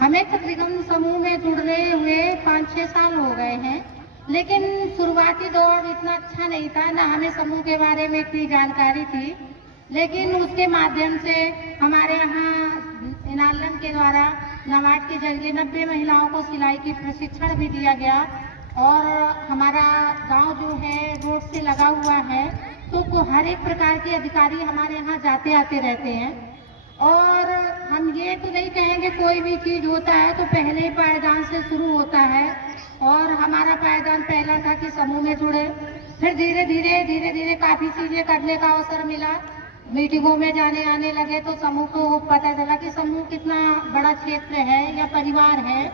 हमें तकरीबन समूह में जुड़ने हुए 5-6 साल हो गए हैं, लेकिन शुरुआती दौर इतना अच्छा नहीं था, ना हमें समूह के बारे में इतनी जानकारी थी। लेकिन उसके माध्यम से हमारे यहाँ इनालम के द्वारा नाबार्ड के जरिए 90 महिलाओं को सिलाई की प्रशिक्षण भी दिया गया। और हमारा गांव जो है रोड से लगा हुआ है, तो हर एक प्रकार के अधिकारी हमारे यहाँ जाते आते रहते हैं। और हम ये तो नहीं कहेंगे कोई भी चीज होता है तो पहले पायदान से शुरू होता है, और हमारा पायदान पहला था कि समूह में जुड़े। फिर धीरे धीरे काफी चीजें करने का अवसर मिला, मीटिंगों में जाने आने लगे तो समूह को पता चला कि समूह कितना बड़ा क्षेत्र है या परिवार है।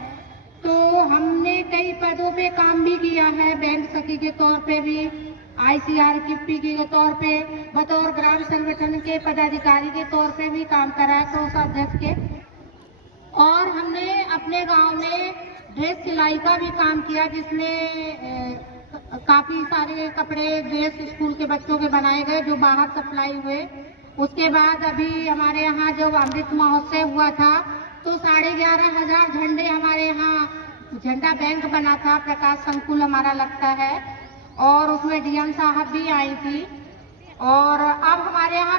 तो हमने कई पदों पे काम भी किया है, बैंक सखी के तौर पे भी, ICR किप्पी के तौर पे, बतौर ग्राम संगठन के पदाधिकारी के तौर पे भी काम करा, कोषाध्यक्ष के। और हमने अपने गांव में ड्रेस सिलाई का भी काम किया, जिसमें काफी सारे कपड़े ड्रेस स्कूल के बच्चों के बनाए गए जो बाहर सप्लाई हुए। उसके बाद अभी हमारे यहाँ जब अमृत महोत्सव हुआ था तो 11,500 झंडे हमारे यहाँ झंडा बैंक बना था, प्रकाश संकुल हमारा लगता है, और उसमें DM साहब भी आई थी। और अब हमारे यहाँ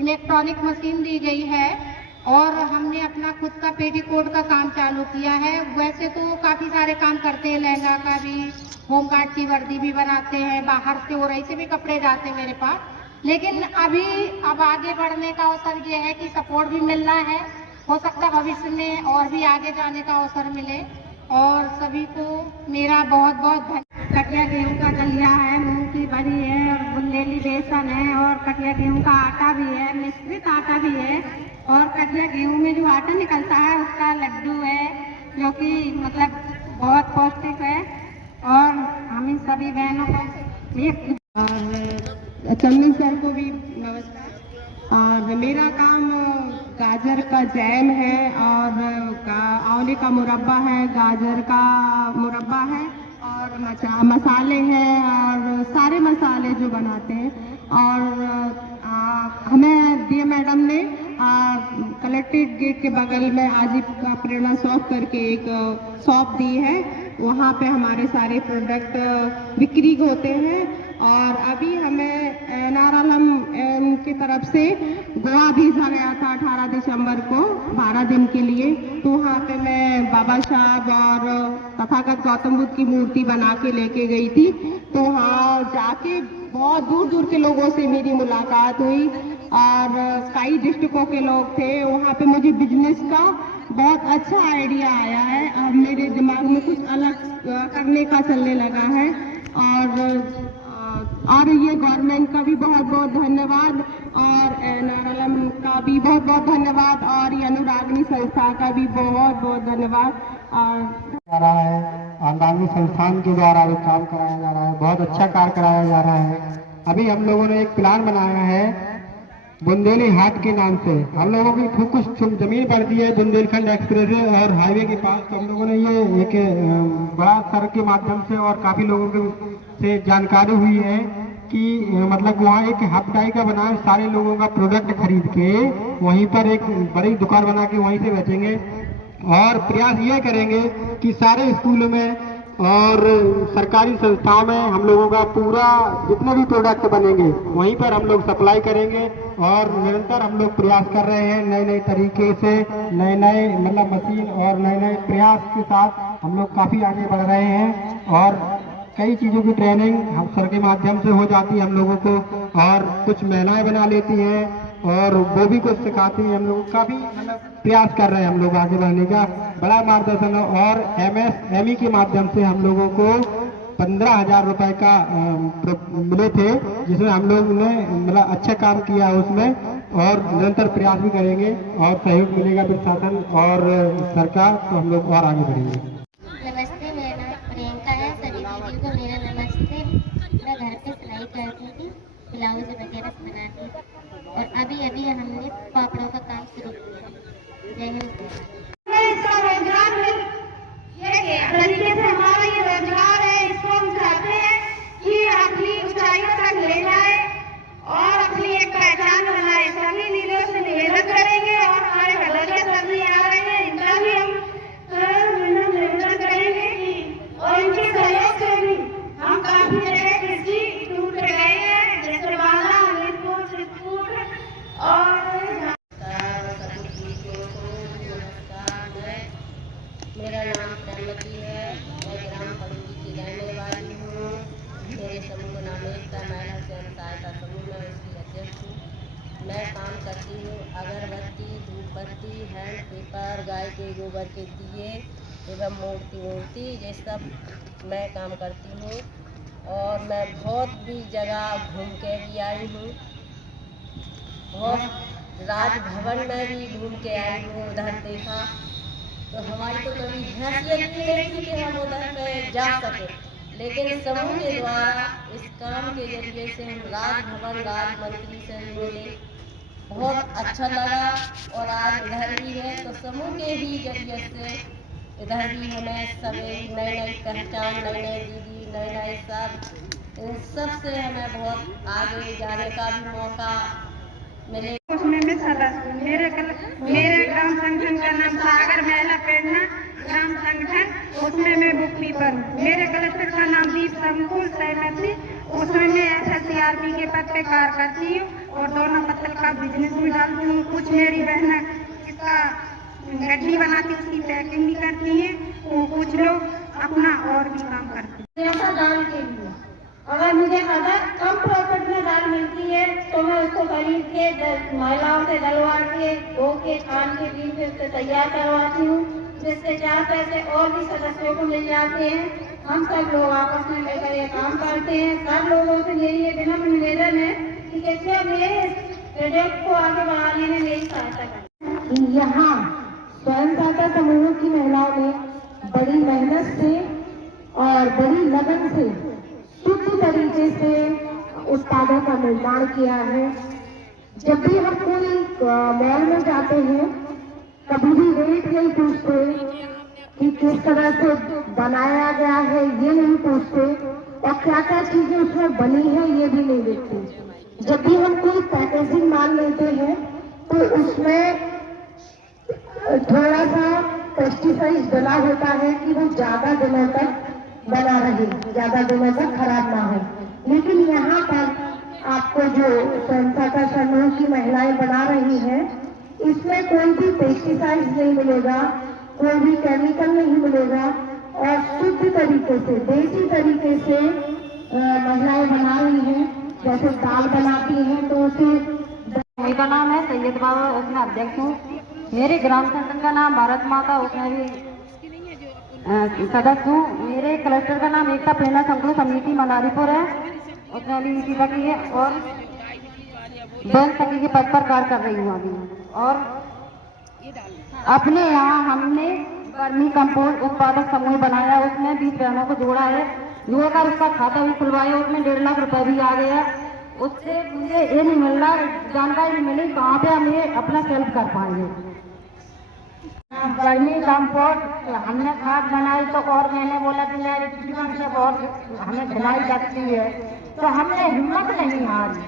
इलेक्ट्रॉनिक मशीन दी गई है और हमने अपना खुद का पेटीकोट का काम चालू किया है। वैसे तो काफी सारे काम करते हैं, लहंगा का भी, होमगार्ड की वर्दी भी बनाते हैं, बाहर से हो रही से भी कपड़े जाते हैं मेरे पास। लेकिन अब आगे बढ़ने का अवसर ये है कि सपोर्ट भी मिल रहा है, हो सकता है भविष्य में और भी आगे जाने का अवसर मिले। और सभी को मेरा बहुत बहुत धन्यवाद। कटिया गेहूँ का दलिया है, मूंग की बड़ी है, बुंदेली बेसन है, और कटिया गेहूँ का आटा भी है, मिश्रित आटा भी है, और कटिया गेहूँ में जो आटा निकलता है उसका लड्डू है, जो कि मतलब बहुत पौष्टिक है। और हम इन सभी बहनों को और चंदन सर को भी नमस्कार। और मेरा काम गाजर का जैम है, और आंवले का मुरब्बा है, गाजर का मुरब्बा है, और मसाले हैं, और सारे मसाले जो बनाते हैं। और हमें DM मैडम ने कलेक्ट्रेट गेट के बगल में आजीविका प्रेरणा शॉप करके एक शॉप दी है, वहाँ पे हमारे सारे प्रोडक्ट बिक्री होते हैं। और अभी हमें नारालम की तरफ से गोवा भेजा गया था 18 दिसंबर को 12 दिन के लिए। तो वहाँ पे मैं बाबा साहब और तथागत गौतम बुद्ध की मूर्ति बना के लेके गई थी। तो वहाँ जाके बहुत दूर दूर के लोगों से मेरी मुलाकात हुई, और कई डिस्ट्रिक्टों के लोग थे वहाँ पे। मुझे बिजनेस का बहुत अच्छा आइडिया आया है, अब मेरे दिमाग में कुछ अलग करने का चलने लगा है। और ये गवर्नमेंट का भी बहुत बहुत धन्यवाद, और नारालम का भी बहुत बहुत धन्यवाद, और ये अनुरागनी संस्था का भी बहुत बहुत धन्यवाद। जा रहा है, अनुरागनी संस्थान के द्वारा भी काम कराया जा रहा है, बहुत अच्छा कार्य कराया जा रहा है। अभी हम लोगों ने एक प्लान बनाया है बुंदेली हाट के नाम से। हम लोगों की कुछ जमीन पड़ती है बुंदेलखंड एक्सप्रेस और हाईवे के पास, तो हम लोगों ने ये एक बड़ा सड़क के माध्यम से और काफी लोगों के से जानकारी हुई है कि मतलब वहाँ एक हफ्ताई का बना है, सारे लोगों का प्रोडक्ट खरीद के वहीं पर एक बड़ी दुकान बना के वहीं से बेचेंगे। और प्रयास ये करेंगे कि सारे स्कूलों में और सरकारी संस्थाओं में हम लोगों का पूरा जितने भी प्रोडक्ट बनेंगे वहीं पर हम लोग सप्लाई करेंगे। और निरंतर हम लोग प्रयास कर रहे हैं, नए नए तरीके से, नए नए मतलब मशीन और नए नए प्रयास के साथ हम लोग काफी आगे बढ़ रहे हैं। और कई चीजों की ट्रेनिंग हम सर के माध्यम से हो जाती है हम लोगों को, और कुछ महिलाएं बना लेती हैं और वो भी कुछ सिखाती हैं। हम लोग काफी मतलब प्रयास कर रहे हैं हम लोग आगे बढ़ने का, बड़ा मार्गदर्शन। और MSME के माध्यम से हम लोगों को 15,000 रुपए का मिले थे, जिसमें हम लोग ने मतलब अच्छा काम किया उसमें, और निरंतर प्रयास भी करेंगे और सहयोग मिलेगा प्रशासन और सरकार, तो हम लोग और आगे बढ़ेंगे। नमस्ते, मेरा नाम प्रियंका है। सभी दीदी को मेरा नमस्ते। मैं घर पे सिलाई करती थी, ब्लाउज वगैरह बनाती थी, और अभी हमने पापड़ों का काम शुरू किया। जय हिंद। तरीके से हमारा ये रोजगार है, इसको हम चाहते हैं कि अपनी ऊंचाइयों तक ले जाए और अपनी एक पहचान बनाए। सभी लीडरों से निवेदन करेंगे, और हमारे बदलिया सर भी आ रहे हैं, इनका भी हम के गोबर के दिए एवं मूर्ति ये सब मैं काम करती हूँ। और मैं बहुत भी जगह घूम के भी आई हूँ, बहुत राजभवन में भी घूम के आई हूँ, उधर देखा। तो हमारी तो कभी हैसियत ही नहीं थी कि हम उधर में जा सके, लेकिन समूह के द्वारा इस काम के जरिए से हम राजभवन राजमंत्री से मिले, बहुत अच्छा लगा। और आज इधर भी है तो समूह के ही जरिए से इधर भी हमें सभी नई नई पहचान, नई नई दीदी, नए नए सब, इन सब से हमें बहुत आगे जाने का भी मौका मिले। उसमें मैं सदस्य हूँ। मेरे ग्राम संगठन का नाम सागर महिला प्रेरणा ग्राम संगठन, उसमें मैं बुक कीपर हूँ। मेरे कलेक्टर का नाम दीप संकुल सहमति, उसमें मैं SSCRP के पद पे कार्य करती हूँ और दोनों पत्तल का बिजनेस भी डालती हूँ। कुछ मेरी बहन इसका गड्डी बनाती, उसकी पैकिंग भी करती है, और कुछ लोग अपना और भी काम करते हैं। ऐसा दाल के लिए अगर मुझे अगर कम प्रॉफिट में दाल मिलती है तो मैं उसको खरीद के महिलाओं से डलवा के धो के खान के दिन से उससे तैयार करवाती हूँ, जिससे 4 पैसे और भी सदस्यों को मिल जाते हैं। हम सब लोग आपस में मिलकर ये काम करते हैं। सब लोगों से मेरी ये विनम्र निवेदन है कि कृपया मेरे प्रोजेक्ट को आगे बढ़ाने में मेरी सहायता करें। यहाँ स्वयं सहायता समूह की महिलाओं ने बड़ी मेहनत से और बड़ी लगन से शुद्ध तरीके से उत्पादों का निर्माण किया है। जब भी हम कोई मॉल में जाते हैं कभी भी रेट नहीं पूछते कि किस तरह से बनाया गया है, ये नहीं पूछते, और क्या क्या चीजें उसमें बनी है ये भी नहीं देखते। जब भी हम कोई पैकेजिंग माल लेते हैं तो उसमें थोड़ा सा पेस्टिसाइड डला होता है कि वो ज्यादा दिनों तक बना रहे, ज्यादा दिनों तक खराब ना हो। लेकिन यहाँ पर आपको जो स्वयं सहायता समूह की महिलाएं बना रही हैं, इसमें कोई भी पेस्टिसाइड नहीं मिलेगा, कोई भी केमिकल नहीं मिलेगा, और शुद्ध तरीके से देसी तरीके से महिलाएं बना रही हैं। जैसे दाल बनाती हैं तो उसे, मेरा नाम है सैयद बाबा, उसमें अध्यक्ष हूँ। मेरे ग्राम संगठन का नाम भारत माता, उसमें भी सदस्य हूँ। मेरे कलेक्टर का नाम एकता प्रेरणा संकुल समिति मदारीपुर है, उसमें भी इसी तक है, और बहन सखी के पद पर कार्य कर रही हूँ अभी। और अपने यहाँ हमने वर्मी कंपोस्ट उत्पादक समूह बनाया, उसमें 20 बहनों को जोड़ा है, जोड़कर उसका खाता भी खुलवाया, उसमें 1.5 लाख रुपए भी आ गया। उससे मुझे ये नहीं मिल रहा, जानकारी मिली कहाँ पे हम ये अपना सेल्फ कर पाएंगे। वर्मी कंपोस्ट हमने खाद बनाई तो, और मैंने बोला कि मेरे जीवन से बहुत हमें ढलाई लगती है, तो हमने हिम्मत नहीं हारी।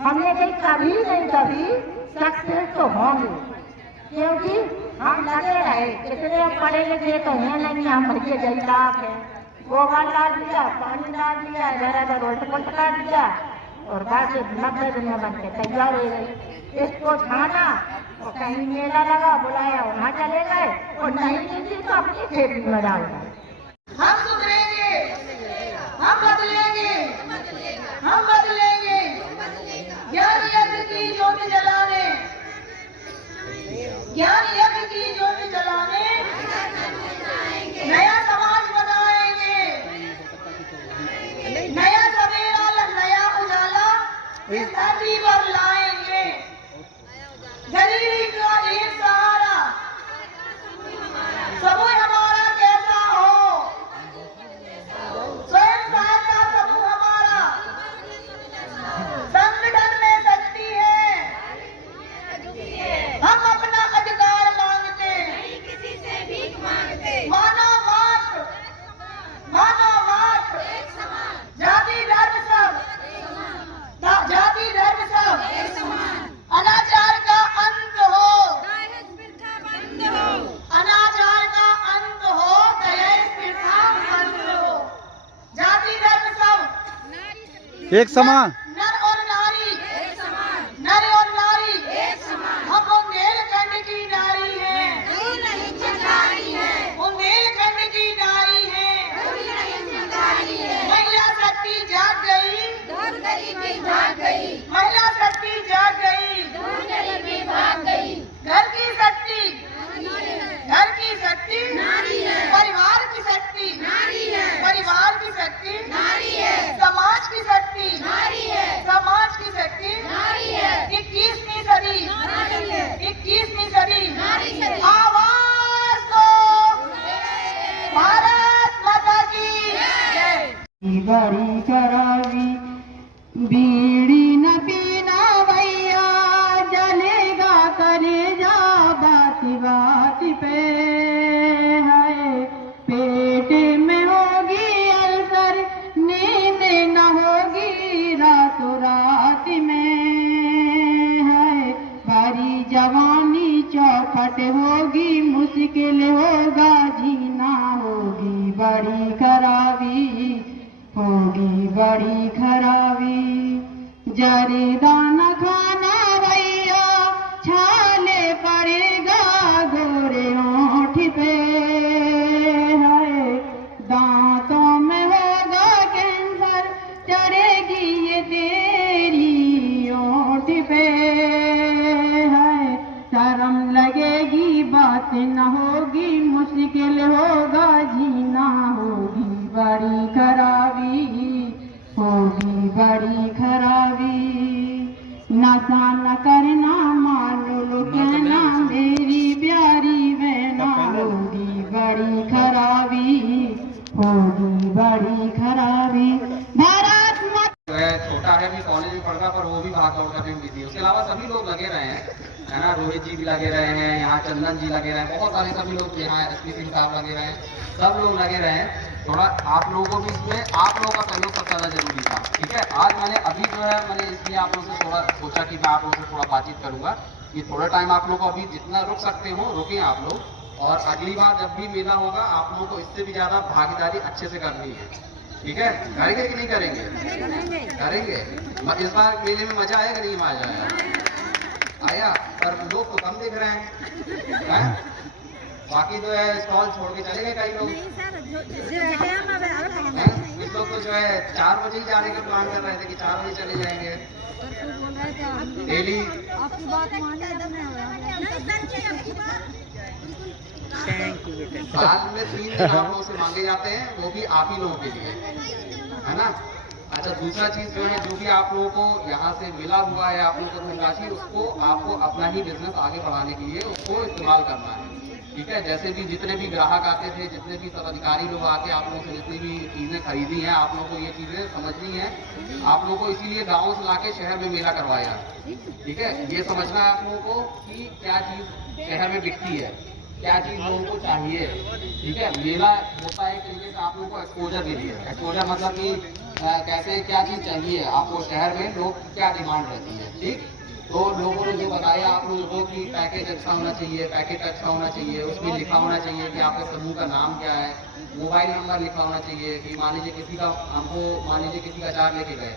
हमने कभी नहीं कभी सक्सेस तो होंगे, क्योंकि हम लगे रहे। कितने पढ़े लिखे तो हैं नहीं, हम भैया जैलाक है, गोबर डाल दिया, पानी डाल दिया, इधर उल्ट पुलट कर दिया, और बस 90 दिन में बन के तैयार हो गई। इसको छाना और कहीं मेला लगा, बुलाया वहाँ चले गए, और नहीं मिली तो अपनी खेती में डाल गए। हम सुधरेंगे, हम बदलेंगे, हम बदलेंगे। ज्ञान यज्ञ की ज्योति जलाने, ज्ञान यज्ञ की ज्योति जलाने, नया समाज बनाएंगे, नया सवेरा, नया उजाला इस धरती पर लाएंगे। गरीबी का एक सहारा, समूह हमारा कैसा हो, स्वयं सहायता समूह हमारा, संगठन में शक्ति है, हम अपना अधिकार मांगते, किसी से भीख मांगते। मानव मात्र, जाति धर्म सब, जाति धर्म सब, अनाचार का अंत हो, अनाचार का अंत हो, दहेज प्रथा बंद हो, जाति धर्म सब एक समान, नर और नारी एक समान, नर और नारी एक समान। हम बुंदेलखंड की नारी हैं, बुंदेलखंड की नारी हैं, महिला शक्ति जाग गई, दूर गरीबी भाग गई, महिला शक्ति जाग गई, दूर गरीबी भाग गई। घर की शक्ति, घर बात होगी मुश्किल होगा जीना, होगी बड़ी खराबी, होगी बड़ी खराबी। जरे दाना खाना भैया छाले पड़ेगा गोरे होठ पे, है दांतों में होगा कैंसर चढ़ेगी ये तेरी होठ पे, है शर्म लगेगी बात न होगी मुश्किल होगा जीना, होगी बड़ी खराबी, होगी बड़ी खराबी। नशा न करना मान लो कहना मेरी प्यारी बहना, होगी बड़ी खराबी, होगी बड़ी खराबी। भारत माता जो है छोटा है भी कॉलेज में पढ़ता, पर वो भी भाग दौड़ करने में बिजी है। उसके अलावा सभी लोग लगे रहे हैं, है ना। रोहित जी भी लगे रहे हैं, यहाँ चंदन जी लगे रहे हैं, बहुत सारे सभी लोग यहाँ एसपी सिंह साहब लगे रहे हैं, सब लोग लगे रहे हैं। थोड़ा आप लोगों को भी इसमें आप लोगों का सहयोग सबसे ज़्यादा जरूरी था, ठीक है। आज मैंने अभी जो है मैंने इसलिए आप लोगों से थोड़ा सोचा कि मैं आप लोगों से थोड़ा बातचीत करूंगा कि थोड़ा टाइम आप लोग को अभी जितना रुक सकते हो रुकें आप लोग, और अगली बार जब भी मेला होगा आप लोगों को इससे भी ज़्यादा भागीदारी अच्छे से करनी है, ठीक है। करेंगे कि नहीं करेंगे? करेंगे। इस बार मेले में मजा आया कि नहीं मजा आया? पर लोग तो कम दिख रहे हैं? बाकी जो है स्टॉल छोड़ के चले गए कई लोग, कुछ लोग तो जो है 4 बजे ही जाने का प्लान कर रहे थे कि 4 बजे चले जाएंगे डेली। साल में 3 दिन आप लोगों से मांगे जाते हैं, वो भी आप ही लोगों के लिए, है ना। अच्छा, दूसरा चीज जो है जो भी आप लोगों को यहाँ से मिला हुआ है आप लोगों को धनराशि, उसको आपको अपना ही बिजनेस आगे बढ़ाने के लिए उसको इस्तेमाल करना है, ठीक है। जैसे भी जितने भी ग्राहक आते थे, जितने भी पदाधिकारी लोग आके आप लोगों से जितनी भी चीजें खरीदी हैं, आप लोगों को ये चीजें समझनी है। आप लोगों को इसीलिए गाँव से लाके शहर में मेला करवाया, ठीक है। ये समझना है आप लोगों को कि क्या चीज शहर में बिकती है, क्या चीज लोगों को चाहिए, ठीक है। मेला होता है एक तरीके से आप लोगों को एक्सपोजर के लिए, एक्सपोजर मतलब कि कैसे क्या चीज चाहिए आपको शहर में, लोग क्या डिमांड रहती है, ठीक। तो लोगों ने जो बताया आप लोगों को कि पैकेज अच्छा होना चाहिए, पैकेट अच्छा होना चाहिए, उसमें लिखा होना चाहिए कि आपके समूह का नाम क्या है, मोबाइल नंबर लिखा होना चाहिए कि मान लीजिए किसी का हमको मान लीजिए किसी का चार्ज लेके गए,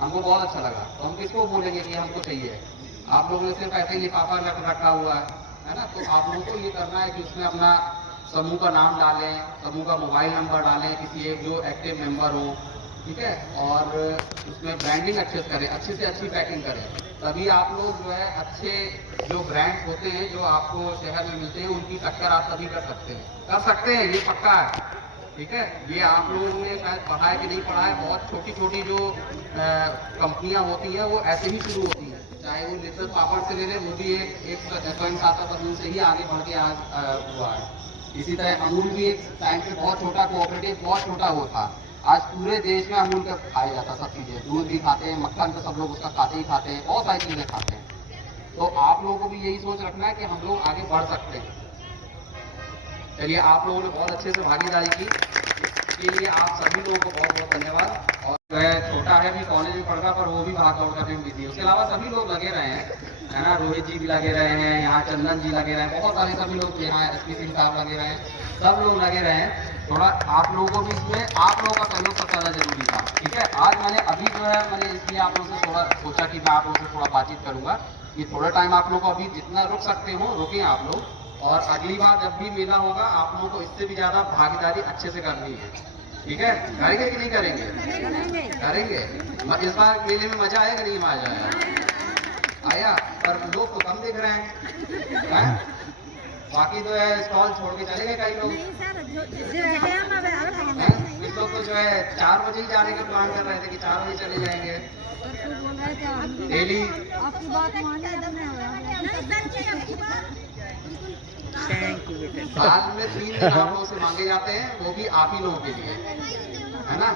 हमको बहुत अच्छा लगा, तो हम किसको बोलेंगे कि हमको चाहिए? आप लोगों ने सिर्फ ऐसे ही लिफाफा रखा हुआ है ना। तो आप लोगों को ये करना है कि उसमें अपना समूह का नाम डालें, समूह का मोबाइल नंबर डालें, किसी एक जो एक्टिव मेंबर हो, ठीक है। और उसमें ब्रांडिंग अच्छे से करें, अच्छी से अच्छी पैकिंग करें, तभी आप लोग जो है अच्छे जो ब्रांड्स होते हैं जो आपको शहर में मिलते हैं उनकी टक्कर आप तभी कर सकते हैं, ये पक्का है, ठीक है। ये आप लोगों ने शायद पढ़ा है कि नहीं पढ़ा है, बहुत छोटी छोटी जो कंपनियां होती हैं वो ऐसे ही शुरू होती हैं, चाहे वो लिट्टल पापड़ से ले लें, वो भी एक स्वयं सहायता समूह से ही आगे बढ़ के आज हुआ है। इसी तरह अमूल भी एक टाइम से बहुत छोटा कोऑपरेटिव बहुत छोटा वो था, आज पूरे देश में अमूल का खाया जाता सब चीजें, दूध भी खाते हैं, मक्खन तो सब लोग उसका खाते ही खाते हैं, बहुत सारी चीजें खाते हैं। तो आप लोगों को भी यही सोच रखना है कि हम लोग आगे बढ़ सकते हैं। चलिए, आप लोगों ने बहुत अच्छे से भागीदारी की, इसके लिए आप सभी लोगों को बहुत बहुत धन्यवाद। और जो है छोटा है भी कॉलेज में पढ़ता, पर वो भी भाग दौड़ करने में बिजी है। उसके अलावा सभी लोग लगे रहे हैं, है ना। रोहित जी भी लगे रहे हैं, यहाँ चंदन जी लगे रहे हैं, बहुत सारे सभी लोग यहाँ एसपी सिंह साहब लगे रहे हैं, सब लोग लगे रहे हैं। थोड़ा आप लोगों को भी इसमें आप लोगों का सहयोग सबसे ज़्यादा जरूरी था, ठीक है। आज मैंने अभी जो है मैंने इसलिए आप लोगों से थोड़ा सोचा कि मैं आप लोगों से थोड़ा बातचीत करूंगा कि थोड़ा टाइम आप लोगों को अभी जितना रुक सकते हो रुकें आप लोग, और अगली बार जब भी मेला होगा आप लोगों को इससे भी ज़्यादा भागीदारी अच्छे से करनी है, ठीक है। करेंगे कि नहीं करेंगे? करेंगे। इस बार मेले में मजा आया कि नहीं मजा आया? पर लोग तो कम दिख रहे हैं? बाकी जो है स्टॉल छोड़ के चले गए कई लोग, कुछ लोग तो जो है 4 बजे ही जाने का प्लान कर रहे थे कि 4 बजे चले जाएंगे डेली। साल में 3 दिन आप लोगों से मांगे जाते हैं, वो भी आप ही लोगों के लिए, है ना।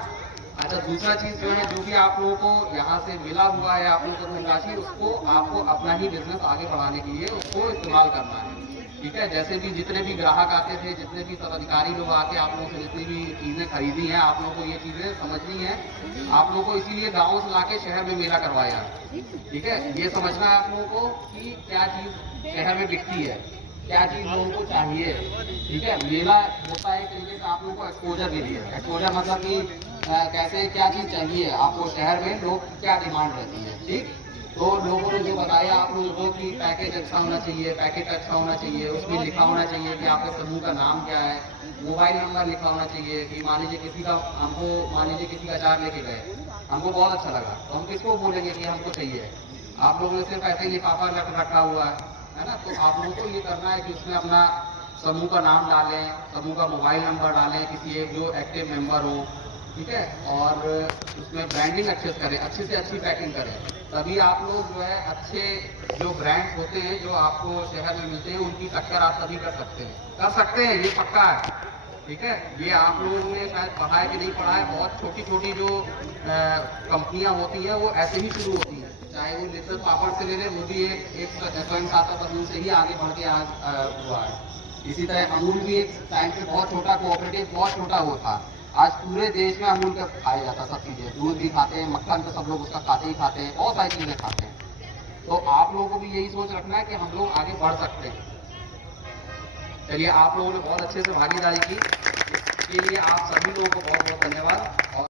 अच्छा, दूसरा चीज जो है जो भी आप लोगों को यहाँ से मिला हुआ है आप लोगों को धनराशि, उसको आपको अपना ही बिजनेस आगे बढ़ाने के लिए उसको इस्तेमाल करना है, ठीक है। जैसे भी जितने भी ग्राहक आते थे, जितने भी पदाधिकारी लोग आके आप लोगों से जितनी भी चीजें खरीदी हैं, आप लोगों को ये चीजें समझनी है। आप लोगों को इसीलिए गाँव से लाके शहर में मेला करवाया, ठीक है। ये समझना है आप लोगों को कि क्या चीज शहर में बिकती है, क्या चीज लोगों को चाहिए। ठीक है, मेला होता है एक तरीके से आप लोगों को एक्सपोजर के लिए। एक्सपोजर मतलब कि कैसे क्या चीज चाहिए आपको, शहर में लोग क्या डिमांड रहती है। ठीक, तो लोगों ने जो बताया आप लोगों को कि पैकेज अच्छा होना चाहिए, पैकेट अच्छा होना चाहिए, उसमें लिखा होना चाहिए कि आपके समूह का नाम क्या है, मोबाइल नंबर लिखा होना चाहिए कि मान लीजिए किसी का चार्ज लेके गए, हमको बहुत अच्छा लगा तो हम किसको बोलेंगे कि हमको चाहिए। आप लोगों ने सिर्फ ऐसे ही लिफाफा रखा हुआ है ना। तो आप लोगों को ये करना है कि उसमें अपना समूह का नाम डालें, समूह का मोबाइल नंबर डालें, किसी एक जो एक्टिव मेंबर हो। ठीक है, और उसमें ब्रांडिंग अच्छे से करें, अच्छी से अच्छी पैकिंग करें, तभी आप लोग जो है अच्छे जो ब्रांड्स होते हैं जो आपको शहर में मिलते हैं उनकी टक्कर आप तभी कर सकते हैं, ये पक्का है। ठीक है, ये आप लोगों ने शायद पढ़ा है कि नहीं पढ़ा है, बहुत छोटी छोटी जो कंपनियां होती हैं वो ऐसे ही शुरू होती हैं, चाहे वो लिटिल पापड़ से ले लें, वो भी एक स्वयं सहायता समूह से ही आगे बढ़ के आज हुआ है। इसी तरह अमूल भी एक टाइम पे बहुत छोटा कोऑपरेटिव बहुत छोटा वो था, आज पूरे देश में अमूल का खाया जाता सब चीजें, दूध भी खाते हैं, मक्खन तो सब लोग उसका खाते ही खाते हैं, बहुत सारी चीजें खाते हैं। तो आप लोगों को भी यही सोच रखना है कि हम लोग आगे बढ़ सकते हैं। चलिए, आप लोगों ने बहुत अच्छे से भागीदारी की, इसके लिए आप सभी लोगों को बहुत बहुत धन्यवाद। और